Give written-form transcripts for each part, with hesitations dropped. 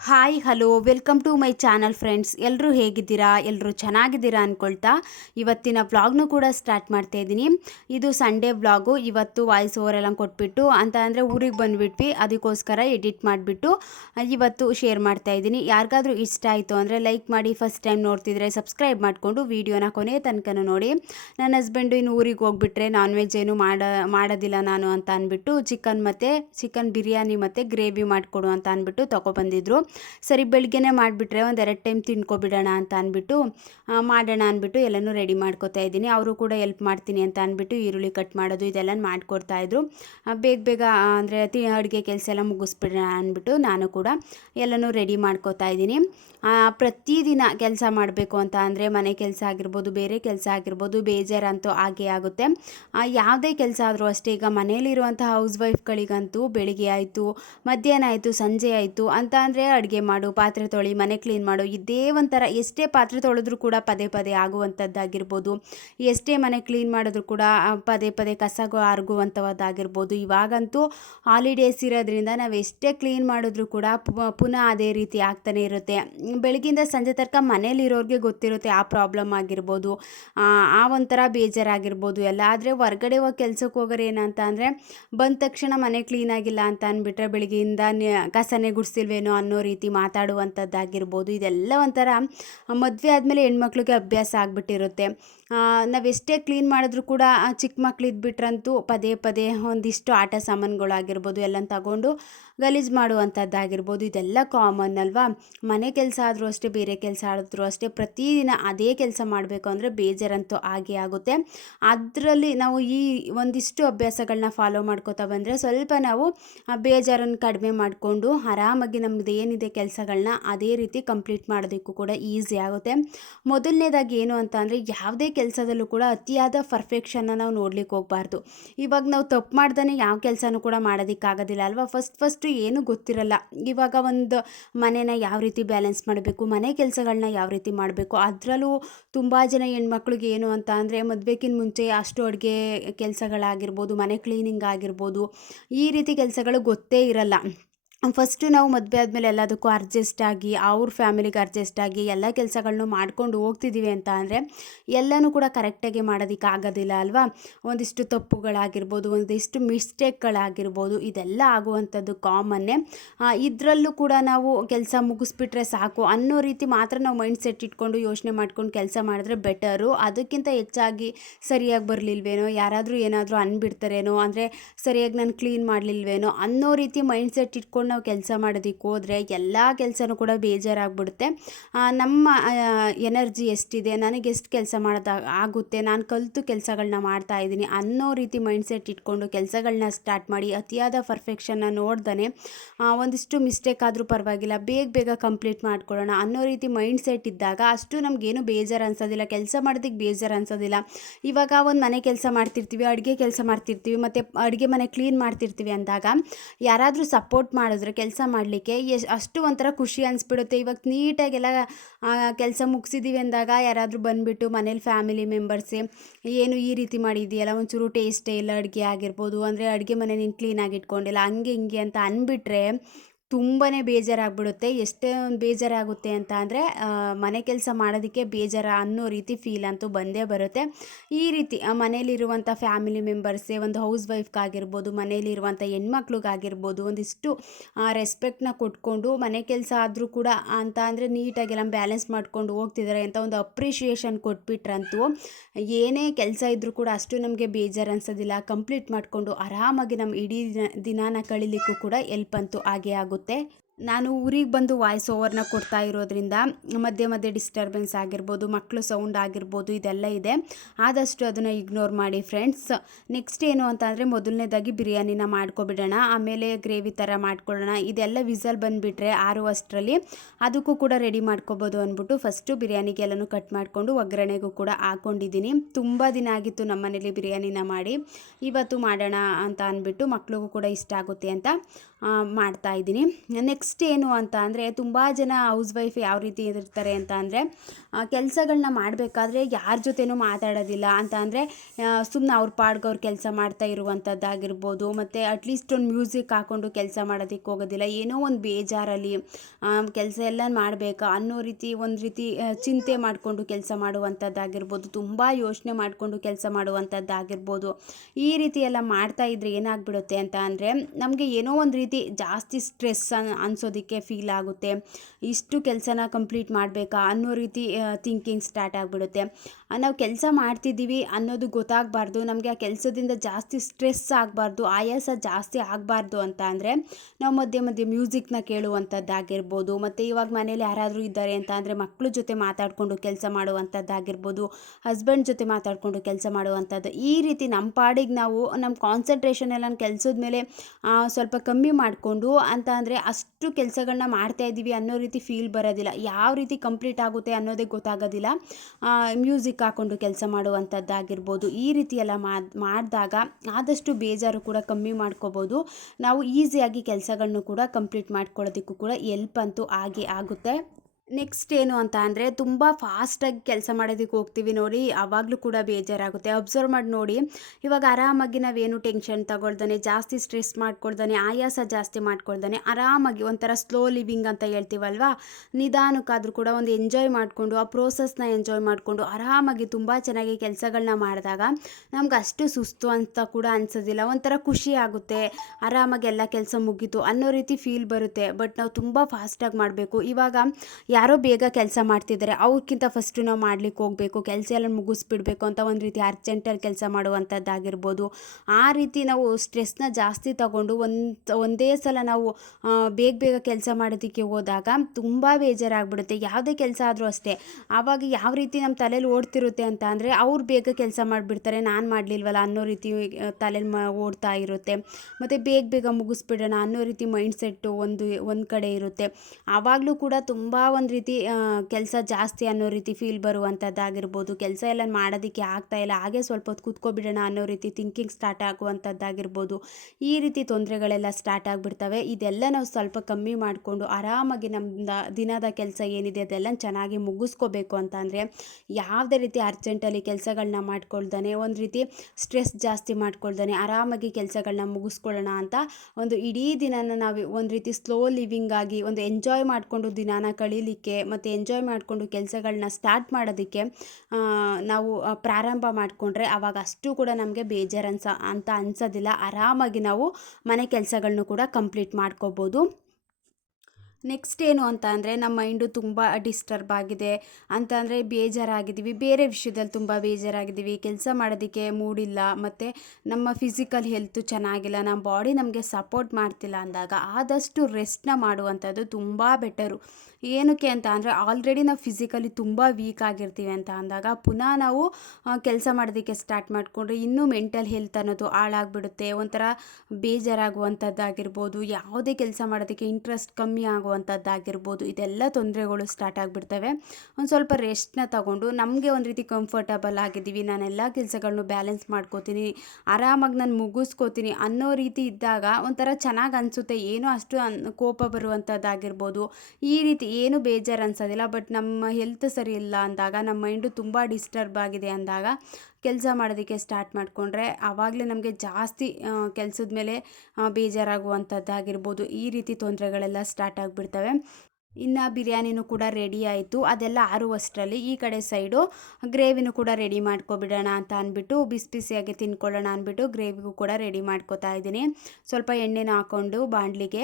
Hi hello welcome to my channel friends. ಎಲ್ಲರೂ ಹೇಗಿದ್ದೀರಾ? ಎಲ್ಲರೂ ಚೆನ್ನಾಗಿದ್ದೀರಾ ಅಂದ್ಕೊಳ್ತಾ ಇವತ್ತಿನ ವ್ಲಾಗ್ನು ಕೂಡ ಸ್ಟಾರ್ಟ್ ಮಾಡ್ತಾ ಇದ್ದೀನಿ. ಇದು ಸಂಡೇ ವ್ಲಾಗು. ಇವತ್ತು ವಾಯ್ಸ್ ಓವರ್ ಎಲ್ಲ ಕೊಟ್ಬಿಟ್ಟು ಅಂತ ಅಂದರೆ ಊರಿಗೆ ಬಂದುಬಿಟ್ವಿ, ಅದಕ್ಕೋಸ್ಕರ ಎಡಿಟ್ ಮಾಡಿಬಿಟ್ಟು ಇವತ್ತು ಶೇರ್ ಮಾಡ್ತಾ ಇದ್ದೀನಿ. ಯಾರಿಗಾದ್ರೂ ಇಷ್ಟ ಆಯಿತು ಅಂದರೆ ಲೈಕ್ ಮಾಡಿ, ಫಸ್ಟ್ ಟೈಮ್ ನೋಡ್ತಿದ್ರೆ ಸಬ್ಸ್ಕ್ರೈಬ್ ಮಾಡಿಕೊಂಡು ವಿಡಿಯೋನ ಕೊನೆ ತನಕನೂ ನೋಡಿ. ನನ್ನ ಹಸ್ಬೆಂಡು ಇನ್ನು ಊರಿಗೆ ಹೋಗ್ಬಿಟ್ರೆ ನಾನ್ ವೆಜ್ ಏನು ಮಾಡೋದಿಲ್ಲ ನಾನು ಅಂತ ಅಂದ್ಬಿಟ್ಟು ಚಿಕನ್ ಬಿರಿಯಾನಿ ಮತ್ತು ಗ್ರೇವಿ ಮಾಡಿಕೊಡು ಅಂತ ಅಂದ್ಬಿಟ್ಟು ತೊಗೊಬಂದಿದ್ರು. ಸರಿ ಬೆಳಿಗ್ಗೆನೇ ಮಾಡಿಬಿಟ್ರೆ ಒಂದೆರಡು ಟೈಮ್ ತಿನ್ಕೊಬಿಡೋಣ ಅಂತ ಅಂದ್ಬಿಟ್ಟು ಮಾಡೋಣ ಅಂದ್ಬಿಟ್ಟು ಎಲ್ಲನೂ ರೆಡಿ ಮಾಡ್ಕೊತಾ ಇದ್ದೀನಿ. ಅವರು ಕೂಡ ಹೆಲ್ಪ್ ಮಾಡ್ತೀನಿ ಅಂತ ಅಂದ್ಬಿಟ್ಟು ಈರುಳ್ಳಿ ಕಟ್ ಮಾಡೋದು ಇದೆಲ್ಲ ಮಾಡಿಕೊಡ್ತಾಯಿದ್ರು. ಬೇಗ ಅಂದರೆ ಅಡುಗೆ ಕೆಲಸ ಎಲ್ಲ ಮುಗಿಸ್ಬಿಡೋಣ ಅಂದ್ಬಿಟ್ಟು ನಾನು ಕೂಡ ಎಲ್ಲನೂ ರೆಡಿ ಮಾಡ್ಕೊತಾ ಇದ್ದೀನಿ. ಪ್ರತಿದಿನ ಕೆಲಸ ಮಾಡಬೇಕು ಅಂತ ಅಂದರೆ ಮನೆ ಕೆಲಸ ಆಗಿರ್ಬೋದು, ಬೇರೆ ಕೆಲಸ ಆಗಿರ್ಬೋದು, ಬೇಜಾರಂತೂ ಆಗೇ ಆಗುತ್ತೆ. ಯಾವುದೇ ಕೆಲಸ ಆದರೂ ಅಷ್ಟೇ. ಈಗ ಮನೇಲಿರುವಂಥ ಹೌಸ್ ವೈಫ್ಗಳಿಗಂತೂ ಬೆಳಿಗ್ಗೆ ಆಯಿತು, ಮಧ್ಯಾಹ್ನ ಆಯಿತು, ಸಂಜೆ ಆಯಿತು ಅಂತ ಅಂದರೆ ಅಡುಗೆ ಮಾಡು, ಪಾತ್ರೆ ತೊಳಿ, ಮನೆ ಕ್ಲೀನ್ ಮಾಡು, ಇದೇ ಒಂಥರ. ಎಷ್ಟೇ ಪಾತ್ರೆ ತೊಳೆದ್ರೂ ಕೂಡ ಪದೇ ಪದೇ ಆಗುವಂಥದ್ದಾಗಿರ್ಬೋದು, ಎಷ್ಟೇ ಮನೆ ಕ್ಲೀನ್ ಮಾಡಿದ್ರು ಕೂಡ ಪದೇ ಪದೇ ಕಸ ಹರಗುವಂಥದ್ದಾಗಿರ್ಬೋದು. ಇವಾಗಂತೂ ಹಾಲಿಡೇಸ್ ಇರೋದ್ರಿಂದ ನಾವು ಎಷ್ಟೇ ಕ್ಲೀನ್ ಮಾಡಿದ್ರೂ ಕೂಡ ಪುನಃ ಅದೇ ರೀತಿ ಆಗ್ತಾನೆ ಇರುತ್ತೆ. ಬೆಳಗಿಂದ ಸಂಜೆ ತನಕ ಮನೇಲಿರೋರಿಗೆ ಗೊತ್ತಿರುತ್ತೆ ಆ ಪ್ರಾಬ್ಲಮ್ ಆಗಿರ್ಬೋದು, ಆ ಒಂಥರ ಬೇಜಾರಾಗಿರ್ಬೋದು ಎಲ್ಲ. ಆದರೆ ಹೊರ್ಗಡೆ ಹೋಗಿ ಕೆಲ್ಸಕ್ಕೆ ಹೋಗೋರು ಏನಂತ ಅಂದರೆ ಬಂದ ತಕ್ಷಣ ಮನೆ ಕ್ಲೀನ್ ಆಗಿಲ್ಲ ಅಂತ ಅಂದ್ಬಿಟ್ರೆ ಬೆಳಗ್ಗೆಯಿಂದ ಕಸನೇ ಗುಡಿಸಿಲ್ವೇನೋ ಅನ್ನೋ ರೀತಿ ಮಾತಾಡುವಂಥದ್ದಾಗಿರ್ಬೋದು. ಇದೆಲ್ಲ ಒಂಥರ ಮದುವೆ ಆದಮೇಲೆ ಹೆಣ್ಮಕ್ಳಿಗೆ ಅಭ್ಯಾಸ ಆಗಿಬಿಟ್ಟಿರುತ್ತೆ. ನಾವೆಷ್ಟೇ ಕ್ಲೀನ್ ಮಾಡಿದ್ರೂ ಕೂಡ ಚಿಕ್ಕ ಮಕ್ಳು ಇದ್ಬಿಟ್ರಂತೂ ಪದೇ ಪದೇ ಒಂದಿಷ್ಟು ಆಟ ಸಾಮಾನುಗಳಾಗಿರ್ಬೋದು ಎಲ್ಲ ತಗೊಂಡು ಗಲೀಜು ಮಾಡುವಂಥದ್ದಾಗಿರ್ಬೋದು. ಇದೆಲ್ಲ ಕಾಮನ್ ಅಲ್ವಾ? ಮನೆ ಕೆಲಸ ಆದರೂ ಅಷ್ಟೇ, ಬೇರೆ ಕೆಲಸ ಆದರೂ ಅಷ್ಟೇ, ಪ್ರತಿದಿನ ಅದೇ ಕೆಲಸ ಮಾಡಬೇಕು ಅಂದರೆ ಬೇಜಾರಂತೂ ಆಗೇ ಆಗುತ್ತೆ. ಅದರಲ್ಲಿ ನಾವು ಈ ಒಂದಿಷ್ಟು ಅಭ್ಯಾಸಗಳನ್ನ ಫಾಲೋ ಮಾಡ್ಕೋತಾ ಬಂದರೆ ಸ್ವಲ್ಪ ನಾವು ಬೇಜಾರನ್ನು ಕಡಿಮೆ ಮಾಡಿಕೊಂಡು ಆರಾಮಾಗಿ ನಮ್ಮದು ಏನಿದೆ ಕೆಲಸಗಳನ್ನ ಅದೇ ರೀತಿ ಕಂಪ್ಲೀಟ್ ಮಾಡೋದಕ್ಕೂ ಕೂಡ ಈಸಿ ಆಗುತ್ತೆ. ಮೊದಲನೇದಾಗಿ ಏನು ಅಂತ ಅಂದರೆ ಯಾವುದೇ ಕೆಲಸದಲ್ಲೂ ಕೂಡ ಅತಿಯಾದ ಪರ್ಫೆಕ್ಷನ್ನ ನಾವು ನೋಡ್ಲಿಕ್ಕೆ ಹೋಗಬಾರ್ದು. ಇವಾಗ ನಾವು ತಪ್ಪು ಮಾಡ್ದೇ ಯಾವ ಕೆಲಸನೂ ಕೂಡ ಮಾಡೋದಕ್ಕಾಗೋದಿಲ್ಲ ಅಲ್ವಾ? ಫಸ್ಟು ಏನೂ ಗೊತ್ತಿರಲ್ಲ. ಇವಾಗ ಒಂದು ಮನೇನ ಯಾವ ರೀತಿ ಬ್ಯಾಲೆನ್ಸ್ ಮಾಡಬೇಕು, ಮನೆ ಕೆಲಸಗಳನ್ನ ಯಾವ ರೀತಿ ಮಾಡಬೇಕು, ಅದರಲ್ಲೂ ತುಂಬ ಜನ ಹೆಣ್ಮಕ್ಳಿಗೆ ಏನು ಅಂತ ಅಂದರೆ ಮದುವೆಗಿಂತ ಮುಂಚೆ ಅಷ್ಟು ಅಡುಗೆ ಕೆಲಸಗಳಾಗಿರ್ಬೋದು, ಮನೆ ಕ್ಲೀನಿಂಗ್ ಆಗಿರ್ಬೋದು, ಈ ರೀತಿ ಕೆಲಸಗಳು ಗೊತ್ತೇ ಇರಲ್ಲ. ಫಸ್ಟು ನಾವು ಮದುವೆ ಆದಮೇಲೆ ಎಲ್ಲದಕ್ಕೂ ಅಡ್ಜಸ್ಟ್ ಆಗಿ ಅವ್ರ ಫ್ಯಾಮಿಲಿಗೆ ಅಡ್ಜಸ್ಟ್ ಆಗಿ ಎಲ್ಲ ಕೆಲಸಗಳನ್ನೂ ಮಾಡ್ಕೊಂಡು ಹೋಗ್ತಿದ್ದೀವಿ ಅಂತ ಅಂದರೆ ಎಲ್ಲನೂ ಕೂಡ ಕರೆಕ್ಟಾಗಿ ಮಾಡೋದಕ್ಕೆ ಆಗೋದಿಲ್ಲ ಅಲ್ವಾ? ಒಂದಿಷ್ಟು ತಪ್ಪುಗಳಾಗಿರ್ಬೋದು, ಒಂದಿಷ್ಟು ಮಿಸ್ಟೇಕ್ಗಳಾಗಿರ್ಬೋದು, ಇದೆಲ್ಲ ಆಗುವಂಥದ್ದು ಕಾಮನ್ನೇ. ಇದರಲ್ಲೂ ಕೂಡ ನಾವು ಕೆಲಸ ಮುಗಿಸ್ಬಿಟ್ರೆ ಸಾಕು ಅನ್ನೋ ರೀತಿ ಮಾತ್ರ ನಾವು ಮೈಂಡ್ ಸೆಟ್ ಇಟ್ಕೊಂಡು ಯೋಚನೆ ಮಾಡ್ಕೊಂಡು ಕೆಲಸ ಮಾಡಿದ್ರೆ ಬೆಟರು. ಅದಕ್ಕಿಂತ ಹೆಚ್ಚಾಗಿ ಸರಿಯಾಗಿ ಬರಲಿಲ್ವೇನೋ, ಯಾರಾದರೂ ಏನಾದರೂ ಅಂದ್ಬಿಡ್ತಾರೇನೋ, ಅಂದರೆ ಸರಿಯಾಗಿ ನಾನು ಕ್ಲೀನ್ ಮಾಡಲಿಲ್ವೇನೋ ಅನ್ನೋ ರೀತಿ ಮೈಂಡ್ ಸೆಟ್ ಇಟ್ಕೊಂಡು ನಾವು ಕೆಲಸ ಮಾಡೋದಕ್ಕೆ ಹೋದರೆ ಎಲ್ಲ ಕೆಲಸನೂ ಕೂಡ ಬೇಜಾರಾಗ್ಬಿಡುತ್ತೆ. ನಮ್ಮ ಎನರ್ಜಿ ಎಷ್ಟಿದೆ, ನನಗೆ ಎಷ್ಟು ಕೆಲಸ ಆಗುತ್ತೆ, ನಾನು ಕಲಿತು ಕೆಲಸಗಳನ್ನ ಮಾಡ್ತಾ ಇದ್ದೀನಿ ಅನ್ನೋ ರೀತಿ ಮೈಂಡ್ಸೆಟ್ ಇಟ್ಕೊಂಡು ಕೆಲಸಗಳನ್ನ ಸ್ಟಾರ್ಟ್ ಮಾಡಿ ಅತಿಯಾದ ಪರ್ಫೆಕ್ಷನ್ನ ನೋಡ್ದೇ ಒಂದಿಷ್ಟು ಮಿಸ್ಟೇಕ್ ಆದರೂ ಪರವಾಗಿಲ್ಲ, ಬೇಗ ಕಂಪ್ಲೀಟ್ ಮಾಡ್ಕೊಳ್ಳೋಣ ಅನ್ನೋ ರೀತಿ ಮೈಂಡ್ಸೆಟ್ ಇದ್ದಾಗ ಅಷ್ಟು ನಮಗೇನು ಬೇಜಾರು ಅನ್ಸೋದಿಲ್ಲ, ಕೆಲಸ ಮಾಡೋದಕ್ಕೆ ಬೇಜಾರು ಅನ್ಸೋದಿಲ್ಲ. ಇವಾಗ ಒಂದು ಮನೆ ಕೆಲಸ ಮಾಡ್ತಿರ್ತೀವಿ, ಅಡುಗೆ ಕೆಲಸ ಮಾಡ್ತಿರ್ತೀವಿ, ಮತ್ತು ಅಡುಗೆ ಮನೆ ಕ್ಲೀನ್ ಮಾಡ್ತಿರ್ತೀವಿ ಅಂದಾಗ ಯಾರಾದರೂ ಸಪೋರ್ಟ್ ಮಾಡಿದ್ರೆ ಕೆಲಸ ಮಾಡಲಿಕ್ಕೆ ಅಷ್ಟು ಒಂಥರ ಖುಷಿ ಅನಿಸ್ಬಿಡುತ್ತೆ. ಇವಾಗ ನೀಟಾಗೆಲ್ಲ ಕೆಲಸ ಮುಗಿಸಿದ್ದೀವಿ ಅಂದಾಗ ಯಾರಾದರೂ ಬಂದುಬಿಟ್ಟು ಮನೇಲಿ ಫ್ಯಾಮಿಲಿ ಮೆಂಬರ್ಸೇ ಏನು ಈ ರೀತಿ ಮಾಡಿದ್ದೀಯಲ್ಲ, ಒಂಚೂರು ಟೇಸ್ಟೇ ಇಲ್ಲ ಅಡುಗೆ ಆಗಿರ್ಬೋದು, ಅಂದರೆ ಅಡುಗೆ ಮನೆ ನೀನು ಕ್ಲೀನಾಗಿ ಇಟ್ಕೊಂಡಿಲ್ಲ, ಹಂಗೆ ಹಿಂಗೆ ಅಂತ ಅಂದ್ಬಿಟ್ರೆ ತುಂಬಾ ಬೇಜಾರಾಗ್ಬಿಡುತ್ತೆ. ಎಷ್ಟೇ ಒಂದು ಬೇಜಾರಾಗುತ್ತೆ ಅಂತ ಅಂದರೆ ಮನೆ ಕೆಲಸ ಮಾಡೋದಕ್ಕೆ ಬೇಜಾರ ಅನ್ನೋ ರೀತಿ ಫೀಲ್ ಅಂತೂ ಬಂದೇ ಬರುತ್ತೆ. ಈ ರೀತಿ ಮನೇಲಿರುವಂಥ ಫ್ಯಾಮಿಲಿ ಮೆಂಬರ್ಸೇ ಒಂದು ಹೌಸ್ ವೈಫ್ಗಾಗಿರ್ಬೋದು, ಮನೇಲಿರುವಂಥ ಹೆಣ್ಮಕ್ಳಿಗಾಗಿರ್ಬೋದು ಒಂದಿಷ್ಟು ರೆಸ್ಪೆಕ್ಟ್ನ ಕೊಟ್ಕೊಂಡು ಮನೆ ಕೆಲಸ ಆದರೂ ಕೂಡ ಅಂತ ಅಂದರೆ ನೀಟಾಗೆಲ್ಲ ಬ್ಯಾಲೆನ್ಸ್ ಮಾಡ್ಕೊಂಡು ಹೋಗ್ತಿದ್ದಾರೆ ಅಂತ ಒಂದು ಅಪ್ರಿಷಿಯೇಷನ್ ಕೊಟ್ಬಿಟ್ರಂತೂ ಏನೇ ಕೆಲಸ ಇದ್ದರೂ ಕೂಡ ಅಷ್ಟು ನಮಗೆ ಬೇಜಾರು ಅನ್ಸೋದಿಲ್ಲ. ಕಂಪ್ಲೀಟ್ ಮಾಡಿಕೊಂಡು ಆರಾಮಾಗಿ ನಮ್ಮ ಇಡೀ ದಿನಾನ ಕಳೀಲಿಕ್ಕೂ ಕೂಡ ಹೆಲ್ಪ್ ಅಂತೂ ಆಗೇ ಆಗುತ್ತೆ. ನಾನು ಊರಿಗೆ ಬಂದು ವಾಯ್ಸ್ ಓವರ್ನ ಕೊಡ್ತಾ ಇರೋದ್ರಿಂದ ಮಧ್ಯೆ ಡಿಸ್ಟರ್ಬೆನ್ಸ್ ಆಗಿರ್ಬೋದು, ಮಕ್ಕಳು ಸೌಂಡ್ ಆಗಿರ್ಬೋದು, ಇದೆಲ್ಲ ಇದೆ. ಆದಷ್ಟು ಅದನ್ನು ಇಗ್ನೋರ್ ಮಾಡಿ ಫ್ರೆಂಡ್ಸ್. ನೆಕ್ಸ್ಟ್ ಏನು ಅಂತ ಅಂದರೆ ಮೊದಲನೇದಾಗಿ ಬಿರಿಯಾನಿನ ಮಾಡ್ಕೊಬಿಡೋಣ, ಆಮೇಲೆ ಗ್ರೇವಿ ಥರ ಮಾಡ್ಕೊಳ್ಳೋಣ. ಇದೆಲ್ಲ ವಿಸಲ್ ಬಂದುಬಿಟ್ರೆ ಆರುವಷ್ಟರಲ್ಲಿ ಅದಕ್ಕೂ ಕೂಡ ರೆಡಿ ಮಾಡ್ಕೊಬೋದು ಅಂದ್ಬಿಟ್ಟು ಫಸ್ಟು ಬಿರಿಯಾನಿಗೆ ಎಲ್ಲನೂ ಕಟ್ ಮಾಡಿಕೊಂಡು ಒಗ್ಗರಣೆಗೂ ಕೂಡ ಹಾಕ್ಕೊಂಡಿದ್ದೀನಿ. ತುಂಬ ದಿನ ಆಗಿತ್ತು ನಮ್ಮ ಮನೇಲಿ ಬಿರಿಯಾನಿನ ಮಾಡಿ, ಇವತ್ತು ಮಾಡೋಣ ಅಂತ ಅಂದ್ಬಿಟ್ಟು ಮಕ್ಳಿಗೂ ಕೂಡ ಇಷ್ಟ ಆಗುತ್ತೆ ಅಂತ ಮಾಡ್ತಾ ಇದ್ದೀನಿ. ನೆಕ್ಸ್ಟ್ ಏನು ಅಂತ ಅಂದರೆ, ತುಂಬ ಜನ ಹೌಸ್ ವೈಫ್ ಯಾವ ರೀತಿ ಇರ್ತಾರೆ ಅಂತ ಅಂದರೆ, ಕೆಲಸಗಳನ್ನ ಮಾಡಬೇಕಾದ್ರೆ ಯಾರ ಜೊತೆನೂ ಮಾತಾಡೋದಿಲ್ಲ ಅಂತ ಅಂದರೆ, ಸುಮ್ಮನೆ ಅವ್ರ ಪಾಡ್ಗೆ ಅವ್ರು ಕೆಲಸ ಮಾಡ್ತಾ ಇರುವಂಥದ್ದಾಗಿರ್ಬೋದು. ಮತ್ತು ಅಟ್ಲೀಸ್ಟ್ ಒಂದು ಮ್ಯೂಸಿಕ್ ಹಾಕ್ಕೊಂಡು ಕೆಲಸ ಮಾಡೋದಕ್ಕೆ ಹೋಗೋದಿಲ್ಲ. ಏನೋ ಒಂದು ಬೇಜಾರಲ್ಲಿ ಕೆಲಸ ಎಲ್ಲ ಮಾಡಬೇಕಾ ಅನ್ನೋ ರೀತಿ ಒಂದು ರೀತಿ ಚಿಂತೆ ಮಾಡಿಕೊಂಡು ಕೆಲಸ ಮಾಡುವಂಥದ್ದಾಗಿರ್ಬೋದು, ತುಂಬ ಯೋಚನೆ ಮಾಡಿಕೊಂಡು ಕೆಲಸ ಮಾಡುವಂಥದ್ದಾಗಿರ್ಬೋದು. ಈ ರೀತಿ ಎಲ್ಲ ಮಾಡ್ತಾ ಇದ್ರೆ ಏನಾಗ್ಬಿಡುತ್ತೆ ಅಂತ ಅಂದರೆ, ನಮಗೆ ಏನೋ ಒಂದು ರೀತಿ ಜಾಸ್ತಿ ಸ್ಟ್ರೆಸ್ ಅನ್ಸೋದಕ್ಕೆ ಫೀಲ್ ಆಗುತ್ತೆ. ಇಷ್ಟು ಕೆಲಸನ ಕಂಪ್ಲೀಟ್ ಮಾಡಬೇಕಾ ಅನ್ನೋ ರೀತಿ ಥಿಂಕಿಂಗ್ ಸ್ಟಾರ್ಟ್ ಆಗಿಬಿಡುತ್ತೆ. ನಾವು ಕೆಲಸ ಮಾಡ್ತಿದ್ದೀವಿ ಅನ್ನೋದು ಗೊತ್ತಾಗಬಾರ್ದು, ನಮಗೆ ಆ ಕೆಲಸದಿಂದ ಜಾಸ್ತಿ ಸ್ಟ್ರೆಸ್ ಆಗಬಾರ್ದು, ಆಯಾಸ ಜಾಸ್ತಿ ಆಗಬಾರ್ದು ಅಂತ ಅಂದರೆ, ನಾವು ಮಧ್ಯೆ ಮಧ್ಯೆ ಮ್ಯೂಸಿಕ್ನ ಕೇಳುವಂಥದ್ದಾಗಿರ್ಬೋದು. ಮತ್ತು ಇವಾಗ ಮನೇಲಿ ಯಾರಾದರೂ ಇದ್ದಾರೆ ಅಂತ ಅಂದರೆ, ಮಕ್ಕಳ ಜೊತೆ ಮಾತಾಡಿಕೊಂಡು ಕೆಲಸ ಮಾಡುವಂಥದ್ದಾಗಿರ್ಬೋದು, ಹಸ್ಬೆಂಡ್ ಜೊತೆ ಮಾತಾಡಿಕೊಂಡು ಕೆಲಸ ಮಾಡುವಂಥದ್ದು. ಈ ರೀತಿ ನಮ್ಮ ಪಾಡಿಗೆ ನಾವು ನಮ್ಮ ಕಾನ್ಸಂಟ್ರೇಷನ್ ಎಲ್ಲ ಕೆಲಸದ ಮೇಲೆ ಸ್ವಲ್ಪ ಕಮ್ಮಿ ಮಾಡಿಕೊಂಡು ಅಂತ ಅಂದರೆ, ಅಷ್ಟು ಕೆಲಸಗಳನ್ನ ಮಾಡ್ತಾಯಿದ್ದೀವಿ ಅನ್ನೋ ರೀತಿ ಫೀಲ್ ಬರೋದಿಲ್ಲ. ಯಾವ ರೀತಿ ಕಂಪ್ಲೀಟ್ ಆಗುತ್ತೆ ಅನ್ನೋದೇ ಗೊತ್ತಾಗೋದಿಲ್ಲ. ಮ್ಯೂಸಿಕ್ ಹಾಕ್ಕೊಂಡು ಕೆಲಸ ಮಾಡುವಂಥದ್ದಾಗಿರ್ಬೋದು. ಈ ರೀತಿ ಎಲ್ಲ ಮಾಡಿದಾಗ ಆದಷ್ಟು ಬೇಜಾರು ಕೂಡ ಕಮ್ಮಿ ಮಾಡ್ಕೋಬೋದು. ನಾವು ಈಸಿಯಾಗಿ ಕೆಲಸಗಳನ್ನು ಕೂಡ ಕಂಪ್ಲೀಟ್ ಮಾಡ್ಕೊಳ್ಳೋದಕ್ಕೂ ಕೂಡ ಹೆಲ್ಪ್ ಅಂತೂ ಆಗೇ ಆಗುತ್ತೆ. ನೆಕ್ಸ್ಟ್ ಏನು ಅಂತ ಅಂದರೆ, ತುಂಬ ಫಾಸ್ಟಾಗಿ ಕೆಲಸ ಮಾಡೋದಕ್ಕೆ ಹೋಗ್ತೀವಿ ನೋಡಿ, ಆವಾಗಲೂ ಕೂಡ ಬೇಜಾರಾಗುತ್ತೆ. ಅಬ್ಸರ್ವ್ ಮಾಡಿ ನೋಡಿ, ಇವಾಗ ಆರಾಮಾಗಿ ನಾವೇನು ಟೆನ್ಷನ್ ತಗೊಳ್ದಾನೆ, ಜಾಸ್ತಿ ಸ್ಟ್ರೆಸ್ ಮಾಡ್ಕೊಳ್ದಾನೆ, ಆಯಾಸ ಜಾಸ್ತಿ ಮಾಡ್ಕೊಳ್ದಾನೆ, ಆರಾಮಾಗಿ ಒಂಥರ ಸ್ಲೋ ಲಿವಿಂಗ್ ಅಂತ ಹೇಳ್ತೀವಲ್ವಾ, ನಿಧಾನಕ್ಕಾದರೂ ಕೂಡ ಒಂದು ಎಂಜಾಯ್ ಮಾಡಿಕೊಂಡು ಆ ಪ್ರೋಸೆಸ್ನ ಎಂಜಾಯ್ ಮಾಡಿಕೊಂಡು ಆರಾಮಾಗಿ ತುಂಬ ಚೆನ್ನಾಗಿ ಕೆಲಸಗಳನ್ನ ಮಾಡಿದಾಗ ನಮ್ಗೆ ಅಷ್ಟು ಸುಸ್ತು ಅಂತ ಕೂಡ ಅನಿಸೋದಿಲ್ಲ. ಒಂಥರ ಖುಷಿ ಆಗುತ್ತೆ, ಆರಾಮಾಗಿ ಎಲ್ಲ ಕೆಲಸ ಮುಗೀತು ಅನ್ನೋ ರೀತಿ ಫೀಲ್ ಬರುತ್ತೆ. ಬಟ್ ನಾವು ತುಂಬ ಫಾಸ್ಟಾಗಿ ಮಾಡಬೇಕು. ಇವಾಗ ಯಾರೋ ಬೇಗ ಕೆಲಸ ಮಾಡ್ತಿದ್ದಾರೆ, ಅವ್ರಿಗಿಂತ ಫಸ್ಟು ನಾವು ಮಾಡ್ಲಿಕ್ಕೆ ಹೋಗಬೇಕು, ಕೆಲಸ ಎಲ್ಲ ಮುಗಿಸ್ಬಿಡ್ಬೇಕು ಅಂತ ಒಂದು ರೀತಿ ಅರ್ಜೆಂಟಲ್ಲಿ ಕೆಲಸ ಮಾಡುವಂಥದ್ದಾಗಿರ್ಬೋದು. ಆ ರೀತಿ ನಾವು ಸ್ಟ್ರೆಸ್ನ ಜಾಸ್ತಿ ತಗೊಂಡು ಒಂದೇ ಸಲ ನಾವು ಬೇಗ ಕೆಲಸ ಮಾಡೋದಕ್ಕೆ ಹೋದಾಗ ತುಂಬ ಬೇಜಾರಾಗ್ಬಿಡುತ್ತೆ. ಯಾವುದೇ ಕೆಲಸ ಆದರೂ ಅಷ್ಟೇ, ಆವಾಗ ಯಾವ ರೀತಿ ನಮ್ಮ ತಲೆಯಲ್ಲಿ ಓಡ್ತಿರುತ್ತೆ ಅಂತ ಅಂದರೆ, ಅವ್ರು ಬೇಗ ಕೆಲಸ ಮಾಡಿಬಿಡ್ತಾರೆ, ನಾನು ಮಾಡಲಿಲ್ವಲ್ಲ ಅನ್ನೋ ರೀತಿ ತಲೆಯಲ್ಲಿ ಓಡ್ತಾ ಇರುತ್ತೆ. ಮತ್ತು ಬೇಗ ಮುಗಿಸ್ಬಿಡೋಣ ಅನ್ನೋ ರೀತಿ ಮೈಂಡ್ಸೆಟ್ಟು ಒಂದು ಕಡೆ ಇರುತ್ತೆ. ಆವಾಗಲೂ ಕೂಡ ತುಂಬ ಒಂದು ರೀತಿ ಕೆಲಸ ಜಾಸ್ತಿ ಅನ್ನೋ ರೀತಿ ಫೀಲ್ ಬರುವಂಥದ್ದಾಗಿರ್ಬೋದು. ಕೆಲಸ ಎಲ್ಲ ಮಾಡೋದಕ್ಕೆ ಆಗ್ತಾಯಿಲ್ಲ, ಹಾಗೆ ಸ್ವಲ್ಪ ಹೊತ್ತು ಕೂತ್ಕೊಬಿಡೋಣ ಅನ್ನೋ ರೀತಿ ಥಿಂಕಿಂಗ್ ಸ್ಟಾರ್ಟ್ ಆಗುವಂಥದ್ದಾಗಿರ್ಬೋದು. ಈ ರೀತಿ ತೊಂದರೆಗಳೆಲ್ಲ ಸ್ಟಾರ್ಟ್ ಆಗಿಬಿಡ್ತವೆ. ಇದೆಲ್ಲ ನಾವು ಸ್ವಲ್ಪ ಕಮ್ಮಿ ಮಾಡಿಕೊಂಡು ಆರಾಮಾಗಿ ನಮ್ಮ ದಿನದ ಕೆಲಸ ಏನಿದೆ ಅದೆಲ್ಲ ಚೆನ್ನಾಗಿ ಮುಗಿಸ್ಕೋಬೇಕು ಅಂತ ಅಂದರೆ, ಯಾವುದೇ ರೀತಿ ಅರ್ಜೆಂಟಲ್ಲಿ ಕೆಲಸಗಳನ್ನ ಮಾಡ್ಕೊಳ್ದಾನೆ, ಒಂದು ರೀತಿ ಸ್ಟ್ರೆಸ್ ಜಾಸ್ತಿ ಮಾಡ್ಕೊಳ್ದಾನೆ ಆರಾಮಾಗಿ ಕೆಲಸಗಳನ್ನ ಮುಗಿಸ್ಕೊಳ್ಳೋಣ ಅಂತ ಒಂದು ಇಡೀ ದಿನನ ನಾವು ಒಂದು ರೀತಿ ಸ್ಲೋ ಲಿವಿಂಗ್ ಆಗಿ ಒಂದು ಎಂಜಾಯ್ ಮಾಡಿಕೊಂಡು ದಿನಾನ ಕಳೀಲಿಕ್ಕೆ ಮತ್ತು ಎಂಜಾಯ್ ಮಾಡಿಕೊಂಡು ಕೆಲಸಗಳನ್ನ ಸ್ಟಾರ್ಟ್ ಮಾಡೋದಕ್ಕೆ ನಾವು ಪ್ರಾರಂಭ ಮಾಡಿಕೊಂಡ್ರೆ ಆವಾಗ ಅಷ್ಟು ಕೂಡ ನಮಗೆ ಬೇಜಾರು ಅಂತ ಅನ್ಸೋದಿಲ್ಲ. ಆರಾಮಾಗಿ ನಾವು ಮನೆ ಕೆಲಸಗಳನ್ನು ಕೂಡ ಕಂಪ್ಲೀಟ್ ಮಾಡ್ಕೋಬೋದು. ನೆಕ್ಸ್ಟ್ ಏನು ಅಂತ ಅಂದರೆ, ನಮ್ಮ ಮೈಂಡು ತುಂಬ ಡಿಸ್ಟರ್ಬ್ ಆಗಿದೆ ಅಂತ ಅಂದರೆ, ಬೇಜಾರಾಗಿದ್ದೀವಿ, ಬೇರೆ ವಿಷಯದಲ್ಲಿ ತುಂಬ ಬೇಜಾರಾಗಿದ್ದೀವಿ, ಕೆಲಸ ಮಾಡೋದಕ್ಕೆ ಮೂಡಿಲ್ಲ, ಮತ್ತು ನಮ್ಮ ಫಿಸಿಕಲ್ ಹೆಲ್ತು ಚೆನ್ನಾಗಿಲ್ಲ, ನಮ್ಮ ಬಾಡಿ ನಮಗೆ ಸಪೋರ್ಟ್ ಮಾಡ್ತಿಲ್ಲ ಅಂದಾಗ ಆದಷ್ಟು ರೆಸ್ಟ್ನ ಮಾಡುವಂಥದ್ದು ತುಂಬ ಬೆಟರು. ಏನಕ್ಕೆ ಅಂತ ಅಂದರೆ, ಆಲ್ರೆಡಿ ನಾವು ಫಿಸಿಕಲಿ ತುಂಬ ವೀಕ್ ಆಗಿರ್ತೀವಿ ಅಂತ ಅಂದಾಗ ಪುನಃ ನಾವು ಕೆಲಸ ಮಾಡೋದಕ್ಕೆ ಸ್ಟಾರ್ಟ್ ಮಾಡಿಕೊಂಡ್ರೆ ಇನ್ನೂ ಮೆಂಟಲ್ ಹೆಲ್ತ್ ಅನ್ನೋದು ಹಾಳಾಗ್ಬಿಡುತ್ತೆ. ಒಂಥರ ಬೇಜಾರಾಗುವಂಥದ್ದಾಗಿರ್ಬೋದು, ಯಾವುದೇ ಕೆಲಸ ಮಾಡೋದಕ್ಕೆ ಇಂಟ್ರೆಸ್ಟ್ ಕಮ್ಮಿ ಆಗುವಂಥದ್ದಾಗಿರ್ಬೋದು, ಇದೆಲ್ಲ ತೊಂದರೆಗಳು ಸ್ಟಾರ್ಟ್ ಆಗಿಬಿಡ್ತವೆ. ಒಂದು ಸ್ವಲ್ಪ ರೆಸ್ಟ್ನ ತಗೊಂಡು ನಮಗೆ ಒಂದು ರೀತಿ ಕಂಫರ್ಟಬಲ್ ಆಗಿದ್ದೀವಿ, ನಾನೆಲ್ಲ ಕೆಲಸಗಳನ್ನು ಬ್ಯಾಲೆನ್ಸ್ ಮಾಡ್ಕೋತೀನಿ, ಆರಾಮಾಗಿ ನಾನು ಮುಗಿಸ್ಕೋತೀನಿ ಅನ್ನೋ ರೀತಿ ಇದ್ದಾಗ ಒಂಥರ ಚೆನ್ನಾಗಿ ಅನಿಸುತ್ತೆ. ಏನೋ ಅಷ್ಟು ಕೋಪ ಬರುವಂಥದ್ದಾಗಿರ್ಬೋದು, ಈ ರೀತಿ ಏನು ಬೇಜಾರು ಅನ್ಸೋದಿಲ್ಲ. ಬಟ್ ನಮ್ಮ ಹೆಲ್ತ್ ಸರಿ ಇಲ್ಲ ಅಂದಾಗ, ನಮ್ಮ ಮೈಂಡು ತುಂಬ ಡಿಸ್ಟರ್ಬ್ ಆಗಿದೆ ಅಂದಾಗ ಕೆಲಸ ಮಾಡೋದಕ್ಕೆ ಸ್ಟಾರ್ಟ್ ಮಾಡಿಕೊಂಡ್ರೆ ಆವಾಗಲೇ ನಮಗೆ ಜಾಸ್ತಿ ಕೆಲಸದ ಮೇಲೆ ಬೇಜಾರಾಗುವಂಥದ್ದಾಗಿರ್ಬೋದು, ಈ ರೀತಿ ತೊಂದರೆಗಳೆಲ್ಲ ಸ್ಟಾರ್ಟ್ ಆಗಿಬಿಡ್ತವೆ. ಇನ್ನು ಬಿರಿಯಾನಿನೂ ಕೂಡ ರೆಡಿ ಆಯಿತು. ಅದೆಲ್ಲ ಆರುವಷ್ಟರಲ್ಲಿ ಈ ಕಡೆ ಸೈಡು ಗ್ರೇವಿನೂ ಕೂಡ ರೆಡಿ ಮಾಡ್ಕೊಬಿಡೋಣ ಅಂತ ಅಂದ್ಬಿಟ್ಟು, ಬಿಸಿಯಾಗಿ ತಿನ್ಕೊಳ್ಳೋಣ ಅಂದ್ಬಿಟ್ಟು ಗ್ರೇವಿಗೂ ಕೂಡ ರೆಡಿ ಮಾಡ್ಕೋತಾ ಇದ್ದೀನಿ. ಸ್ವಲ್ಪ ಎಣ್ಣೆನ ಹಾಕ್ಕೊಂಡು ಬಾಣಲಿಗೆ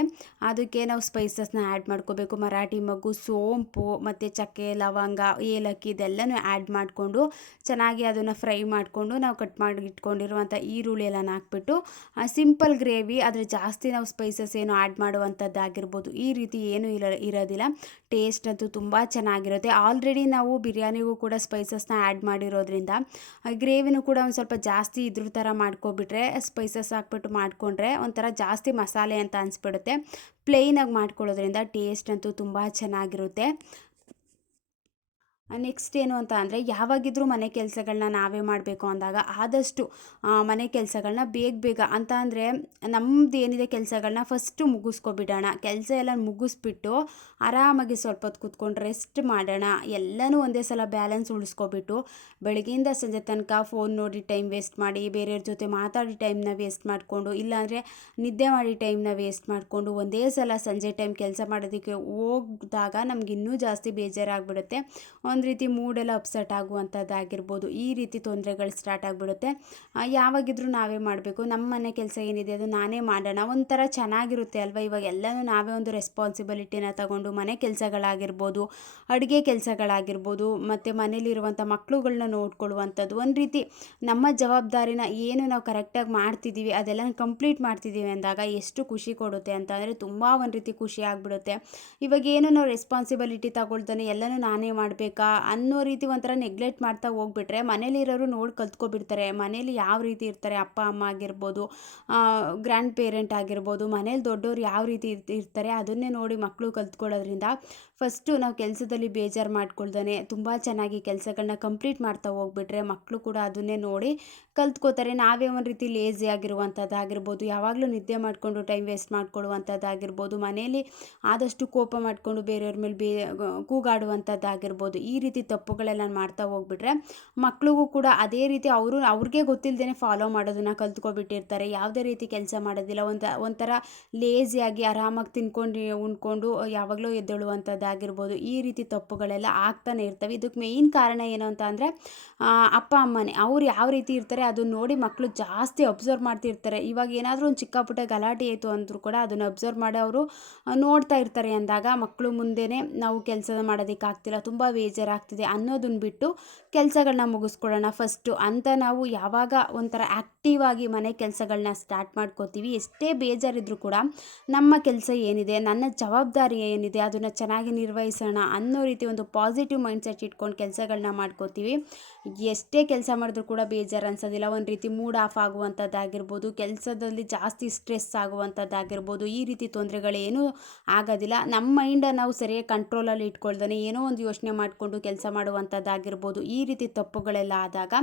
ಅದಕ್ಕೆ ನಾವು ಸ್ಪೈಸಸ್ನ ಆ್ಯಡ್ ಮಾಡ್ಕೋಬೇಕು. ಮರಾಠಿ ಮೊಗ್ಗು, ಸೋಂಪು ಮತ್ತು ಚಕ್ಕೆ, ಲವಂಗ, ಏಲಕ್ಕಿ ಇದೆಲ್ಲನೂ ಆ್ಯಡ್ ಮಾಡಿಕೊಂಡು ಚೆನ್ನಾಗಿ ಅದನ್ನು ಫ್ರೈ ಮಾಡಿಕೊಂಡು ನಾವು ಕಟ್ ಮಾಡಿ ಇಟ್ಕೊಂಡಿರುವಂಥ ಈರುಳ್ಳಿ ಎಲ್ಲ ಹಾಕ್ಬಿಟ್ಟು ಸಿಂಪಲ್ ಗ್ರೇವಿ, ಆದರೆ ಜಾಸ್ತಿ ನಾವು ಸ್ಪೈಸಸ್ ಏನು ಆ್ಯಡ್ ಮಾಡುವಂಥದ್ದಾಗಿರ್ಬೋದು ಈ ರೀತಿ ಏನೂ ಇರೋದಿಲ್ಲ. ಟೇಸ್ಟ್ ಅಂತೂ ತುಂಬ ಚೆನ್ನಾಗಿರುತ್ತೆ. ಆಲ್ರೆಡಿ ನಾವು ಬಿರಿಯಾನಿಗೂ ಕೂಡ ಸ್ಪೈಸಸ್ನ ಆ್ಯಡ್ ಮಾಡಿರೋದ್ರಿಂದ ಗ್ರೇವಿನೂ ಕೂಡ ಒಂದು ಸ್ವಲ್ಪ ಜಾಸ್ತಿ ಇದ್ರ ಥರ ಮಾಡ್ಕೊಬಿಟ್ರೆ, ಸ್ಪೈಸಸ್ ಹಾಕ್ಬಿಟ್ಟು ಮಾಡಿಕೊಂಡ್ರೆ ಒಂಥರ ಜಾಸ್ತಿ ಮಸಾಲೆ ಅಂತ ಅನಿಸ್ಬಿಡುತ್ತೆ. ಪ್ಲೇನಾಗಿ ಮಾಡ್ಕೊಳ್ಳೋದ್ರಿಂದ ಟೇಸ್ಟ್ ಅಂತೂ ತುಂಬ ಚೆನ್ನಾಗಿರುತ್ತೆ. ನೆಕ್ಸ್ಟ್ ಏನು ಅಂತ ಅಂದರೆ ಯಾವಾಗಿದ್ರೂ ಮನೆ ಕೆಲಸಗಳನ್ನ ನಾವೇ ಮಾಡಬೇಕು ಅಂದಾಗ ಆದಷ್ಟು ಮನೆ ಕೆಲಸಗಳನ್ನ ಬೇಗ ಬೇಗ ಅಂತ ಅಂದರೆ ನಮ್ಮದು ಏನಿದೆ ಕೆಲಸಗಳನ್ನ ಫಸ್ಟು ಮುಗಿಸ್ಕೊಬಿಡೋಣ. ಕೆಲಸ ಎಲ್ಲ ಮುಗಿಸ್ಬಿಟ್ಟು ಆರಾಮಾಗಿ ಸ್ವಲ್ಪ ಹೊತ್ತು ಕೂತ್ಕೊಂಡು ರೆಸ್ಟ್ ಮಾಡೋಣ. ಎಲ್ಲನೂ ಒಂದೇ ಸಲ ಬ್ಯಾಲೆನ್ಸ್ ಉಳಿಸ್ಕೊಬಿಟ್ಟು ಬೆಳಗ್ಗೆಯಿಂದ ಸಂಜೆ ತನಕ ಫೋನ್ ನೋಡಿ ಟೈಮ್ ವೇಸ್ಟ್ ಮಾಡಿ, ಬೇರೆಯವ್ರ ಜೊತೆ ಮಾತಾಡಿ ಟೈಮ್ನ ವೇಸ್ಟ್ ಮಾಡಿಕೊಂಡು, ಇಲ್ಲಾಂದರೆ ನಿದ್ದೆ ಮಾಡಿ ಟೈಮ್ನ ವೇಸ್ಟ್ ಮಾಡಿಕೊಂಡು ಒಂದೇ ಸಲ ಸಂಜೆ ಟೈಮ್ ಕೆಲಸ ಮಾಡೋದಕ್ಕೆ ಹೋಗಿದಾಗ ನಮ್ಗೆ ಇನ್ನೂ ಜಾಸ್ತಿ ಬೇಜಾರಾಗ್ಬಿಡುತ್ತೆ. ಒಂದು ರೀತಿ ಮೂಡೆಲ್ಲ ಅಪ್ಸೆಟ್ ಆಗುವಂಥದ್ದಾಗಿರ್ಬೋದು. ಈ ರೀತಿ ತೊಂದರೆಗಳು ಸ್ಟಾರ್ಟ್ ಆಗಿಬಿಡುತ್ತೆ. ಯಾವಾಗಿದ್ರೂ ನಾವೇ ಮಾಡಬೇಕು. ನಮ್ಮ ಮನೆ ಕೆಲಸ ಏನಿದೆ ಅದು ನಾನೇ ಮಾಡೋಣ, ಒಂಥರ ಚೆನ್ನಾಗಿರುತ್ತೆ ಅಲ್ವ. ಇವಾಗ ಎಲ್ಲನೂ ನಾವೇ ಒಂದು ರೆಸ್ಪಾನ್ಸಿಬಿಲಿಟಿನ ತಗೊಂಡು ಮನೆ ಕೆಲಸಗಳಾಗಿರ್ಬೋದು, ಅಡುಗೆ ಕೆಲಸಗಳಾಗಿರ್ಬೋದು, ಮತ್ತು ಮನೇಲಿರುವಂಥ ಮಕ್ಕಳುಗಳನ್ನ ನೋಡ್ಕೊಳ್ಳುವಂಥದ್ದು, ಒಂದು ರೀತಿ ನಮ್ಮ ಜವಾಬ್ದಾರಿನ ಏನು ನಾವು ಕರೆಕ್ಟಾಗಿ ಮಾಡ್ತಿದ್ದೀವಿ ಅದೆಲ್ಲ ಕಂಪ್ಲೀಟ್ ಮಾಡ್ತಿದ್ದೀವಿ ಅಂದಾಗ ಎಷ್ಟು ಖುಷಿ ಕೊಡುತ್ತೆ ಅಂತ ಅಂದರೆ ತುಂಬ ಒಂದು ರೀತಿ ಖುಷಿ ಆಗಿಬಿಡುತ್ತೆ. ಇವಾಗ ಏನು ನಾವು ರೆಸ್ಪಾನ್ಸಿಬಿಲಿಟಿ ತಗೊಳ್ತಾನೆ ಎಲ್ಲನೂ ನಾನೇ ಮಾಡಬೇಕಾ ಅನ್ನೋ ರೀತಿ ಒಂಥರ ನೆಗ್ಲೆಕ್ಟ್ ಮಾಡ್ತಾ ಹೋಗ್ಬಿಟ್ರೆ ಮನೇಲಿರೋರು ನೋಡಿ ಕಲ್ತ್ಕೊಬಿಡ್ತಾರೆ. ಮನೇಲಿ ಯಾವ ರೀತಿ ಇರ್ತಾರೆ ಅಪ್ಪ ಅಮ್ಮ ಆಗಿರ್ಬೋದು, ಗ್ರ್ಯಾಂಡ್ ಪೇರೆಂಟ್ ಆಗಿರ್ಬೋದು, ಮನೇಲಿ ದೊಡ್ಡವ್ರು ಯಾವ ರೀತಿ ಇರ್ತಾರೆ ಅದನ್ನೇ ನೋಡಿ ಮಕ್ಕಳು ಕಲ್ತ್ಕೊಳ್ಳೋದ್ರಿಂದ ಫಸ್ಟು ನಾವು ಕೆಲಸದಲ್ಲಿ ಬೇಜಾರು ಮಾಡ್ಕೊಳ್ತಾನೆ ತುಂಬ ಚೆನ್ನಾಗಿ ಕೆಲಸಗಳನ್ನ ಕಂಪ್ಲೀಟ್ ಮಾಡ್ತಾ ಹೋಗ್ಬಿಟ್ರೆ ಮಕ್ಕಳು ಕೂಡ ಅದನ್ನೇ ನೋಡಿ ಕಲ್ತ್ಕೋತಾರೆ. ನಾವೇ ಒಂದು ರೀತಿ ಲೇಸಿ ಆಗಿರುವಂಥದ್ದಾಗಿರ್ಬೋದು, ಯಾವಾಗಲೂ ನಿದ್ದೆ ಮಾಡಿಕೊಂಡು ಟೈಮ್ ವೇಸ್ಟ್ ಮಾಡ್ಕೊಳ್ಳುವಂಥದ್ದಾಗಿರ್ಬೋದು, ಮನೇಲಿ ಆದಷ್ಟು ಕೋಪ ಮಾಡಿಕೊಂಡು ಬೇರೆಯವ್ರ ಮೇಲೆ ಕೂಗಾಡುವಂಥದ್ದಾಗಿರ್ಬೋದು, ಈ ರೀತಿ ತಪ್ಪುಗಳೆಲ್ಲ ಮಾಡ್ತಾ ಹೋಗ್ಬಿಟ್ರೆ ಮಕ್ಳಿಗೂ ಕೂಡ ಅದೇ ರೀತಿ ಅವ್ರಿಗೆ ಗೊತ್ತಿಲ್ಲದೇ ಫಾಲೋ ಮಾಡೋದನ್ನು ಕಲ್ತ್ಕೊಬಿಟ್ಟಿರ್ತಾರೆ. ಯಾವುದೇ ರೀತಿ ಕೆಲಸ ಮಾಡೋದಿಲ್ಲ, ಒಂಥರ ಲೇಸಿಯಾಗಿ ಆರಾಮಾಗಿ ತಿನ್ಕೊಂಡು ಉಣ್ಕೊಂಡು ಯಾವಾಗಲೂ ಎದ್ದೇಳುವಂಥದ್ದಾಗಿರ್ಬೋದು, ಈ ರೀತಿ ತಪ್ಪುಗಳೆಲ್ಲ ಆಗ್ತಾನೆ ಇರ್ತವೆ. ಇದಕ್ಕೆ ಮೇಯ್ನ್ ಕಾರಣ ಏನು ಅಂತ ಅಂದರೆ ಅಪ್ಪ ಅಮ್ಮನೇ. ಅವ್ರು ಯಾವ ರೀತಿ ಇರ್ತಾರೆ ಅದನ್ನ ನೋಡಿ ಮಕ್ಕಳು ಜಾಸ್ತಿ ಅಬ್ಸರ್ವ್ ಮಾಡ್ತಿರ್ತಾರೆ. ಇವಾಗ ಏನಾದರೂ ಒಂದು ಚಿಕ್ಕ ಪುಟ್ಟ ಗಲಾಟೆ ಆಯಿತು ಅಂದರೂ ಕೂಡ ಅದನ್ನು ಅಬ್ಸರ್ವ್ ಮಾಡಿ ಅವರು ನೋಡ್ತಾ ಇರ್ತಾರೆ ಅಂದಾಗ ಮಕ್ಕಳು ಮುಂದೆನೇ ನಾವು ಕೆಲಸ ಮಾಡೋದಕ್ಕಾಗ್ತಿಲ್ಲ, ತುಂಬ ಬೇಜಾರಾಗ್ತಿದೆ ಅನ್ನೋದನ್ನ ಬಿಟ್ಟು ಕೆಲಸಗಳನ್ನ ಮುಗಿಸ್ಕೊಡೋಣ ಫಸ್ಟು ಅಂತ ನಾವು ಯಾವಾಗ ಒಂಥರ ಆ್ಯಕ್ಟಿವ್ ಆಗಿ ಮನೆ ಕೆಲಸಗಳನ್ನ ಸ್ಟಾರ್ಟ್ ಮಾಡ್ಕೋತೀವಿ, ಎಷ್ಟೇ ಬೇಜಾರಿದ್ರೂ ಕೂಡ ನಮ್ಮ ಕೆಲಸ ಏನಿದೆ, ನನ್ನ ಜವಾಬ್ದಾರಿ ಏನಿದೆ ಅದನ್ನು ಚೆನ್ನಾಗಿ ನಿರ್ವಹಿಸೋಣ ಅನ್ನೋ ರೀತಿ ಒಂದು ಪಾಸಿಟಿವ್ ಮೈಂಡ್ಸೆಟ್ ಇಟ್ಕೊಂಡು ಕೆಲಸಗಳನ್ನ ಮಾಡ್ಕೋತೀವಿ. ಎಷ್ಟೇ ಕೆಲಸ ಮಾಡಿದ್ರೂ ಕೂಡ ಬೇಜಾರು ಅನ್ಸೋದಿಲ್ಲ. ಒಂದು ರೀತಿ ಮೂಡ್ ಆಫ್ ಆಗುವಂಥದ್ದಾಗಿರ್ಬೋದು, ಕೆಲಸದಲ್ಲಿ ಜಾಸ್ತಿ ಸ್ಟ್ರೆಸ್ ಆಗುವಂಥದ್ದಾಗಿರ್ಬೋದು, ಈ ರೀತಿ ತೊಂದರೆಗಳೇನೂ ಆಗೋದಿಲ್ಲ. ನಮ್ಮ ಮೈಂಡನ್ನು ನಾವು ಸರಿಯಾಗಿ ಕಂಟ್ರೋಲಲ್ಲಿ ಇಟ್ಕೊಳ್ದೇ ಏನೋ ಒಂದು ಯೋಚನೆ ಮಾಡಿಕೊಂಡು ಕೆಲಸ ಮಾಡುವಂಥದ್ದಾಗಿರ್ಬೋದು, ಈ ರೀತಿ ತಪ್ಪುಗಳೆಲ್ಲ ಆದಾಗ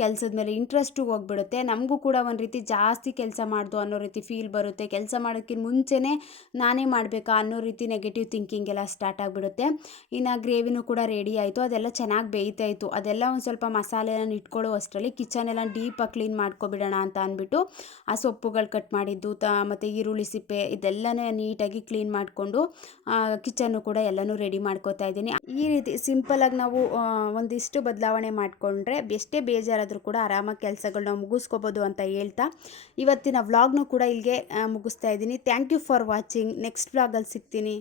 ಕೆಲಸದ ಮೇಲೆ ಇಂಟ್ರೆಸ್ಟು ಹೋಗ್ಬಿಡುತ್ತೆ. ನಮಗೂ ಕೂಡ ಒಂದು ರೀತಿ ಜಾಸ್ತಿ ಕೆಲಸ ಮಾಡ್ದು ಅನ್ನೋ ರೀತಿ ಫೀಲ್ ಬರುತ್ತೆ. ಕೆಲಸ ಮಾಡೋಕ್ಕಿಂತ ಮುಂಚೆನೇ ನಾನೇ ಮಾಡಬೇಕಾ ಅನ್ನೋ ರೀತಿ ನೆಗೆಟಿವ್ ಥಿಂಕಿಂಗ್ ಎಲ್ಲ ಸ್ಟಾರ್ಟ್ ಆಗಿಬಿಡುತ್ತೆ. ಇನ್ನು ಗ್ರೇವಿನೂ ಕೂಡ ರೆಡಿ ಆಯಿತು, ಅದೆಲ್ಲ ಚೆನ್ನಾಗಿ ಬೇಯ್ತಾ ಇತ್ತು. ಅದೆಲ್ಲ ಒಂದು ಸ್ವಲ್ಪ ಮಸಾಲೆನ ಇಟ್ಕೊಳ್ಳೋ ಅಷ್ಟರಲ್ಲಿ ಕಿಚನೆಲ್ಲ ಡೀಪಾಗಿ ಕ್ಲೀನ್ ಮಾಡ್ಕೊಬಿಡೋಣ ಅಂತ ಅಂದ್ಬಿಟ್ಟು ಆ ಸೊಪ್ಪುಗಳು ಕಟ್ ಮಾಡಿದ್ದು ಮತ್ತು ಈರುಳ್ಳಿ ಸಿಪ್ಪೆ ಇದೆಲ್ಲನೇ ನೀಟಾಗಿ ಕ್ಲೀನ್ ಮಾಡಿಕೊಂಡು ಕಿಚನ್ನು ಕೂಡ ಎಲ್ಲನೂ ರೆಡಿ ಮಾಡ್ಕೋತಾ ಇದ್ದೀನಿ. ಈ ರೀತಿ ಸಿಂಪಲಾಗಿ ನಾವು ಒಂದಿಷ್ಟು ಬದಲಾವಣೆ ಮಾಡಿಕೊಂಡ್ರೆ ಎಷ್ಟೇ ಬೇಜಾರಾದರೂ ಕೂಡ ಆರಾಮಾಗಿ ಕೆಲಸಗಳನ್ನ ಮುಗಿಸ್ಕೋಬೋದು ಅಂತ ಹೇಳ್ತಾ ಇವತ್ತಿನ ವ್ಲಾಗ್ನೂ ಕೂಡ ಇಲ್ಲಿಗೆ ಮುಗಿಸ್ತಾ ಇದ್ದೀನಿ. Thank you for watching. Next ವ್ಲಾಗಲ್ಲಿ ಸಿಗ್ತೀನಿ.